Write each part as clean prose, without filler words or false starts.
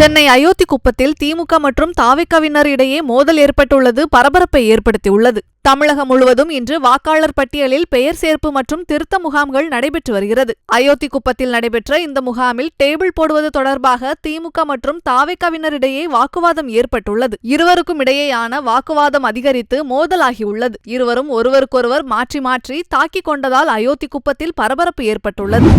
சென்னை அயோத்தி குப்பத்தில் திமுக மற்றும் தாவேகாவினர் இடையே மோதல் ஏற்பட்டுள்ளது பரபரப்பை ஏற்படுத்தியுள்ளது. தமிழகம் முழுவதும் இன்று வாக்காளர் பட்டியலில் பெயர் சேர்ப்பு மற்றும் திருத்த முகாம்கள் நடைபெற்று வருகிறது. அயோத்தி குப்பத்தில் நடைபெற்ற இந்த முகாமில் டேபிள் போடுவது தொடர்பாக திமுக மற்றும் தாவேகாவினரிடையே வாக்குவாதம் ஏற்பட்டுள்ளது. இருவருக்கும் இடையேயான வாக்குவாதம் அதிகரித்து மோதலாகியுள்ளது. இருவரும் ஒருவருக்கொருவர் மாற்றி மாற்றி தாக்கிக் கொண்டதால் அயோத்தி குப்பத்தில் பரபரப்பு ஏற்பட்டுள்ளது.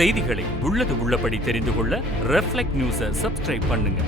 செய்திகளை உள்ளது உள்ளபடி தெரிந்து கொள்ள ரெஃப்ளெக்ட் நியூஸை சப்ஸ்கிரைப் பண்ணுங்க.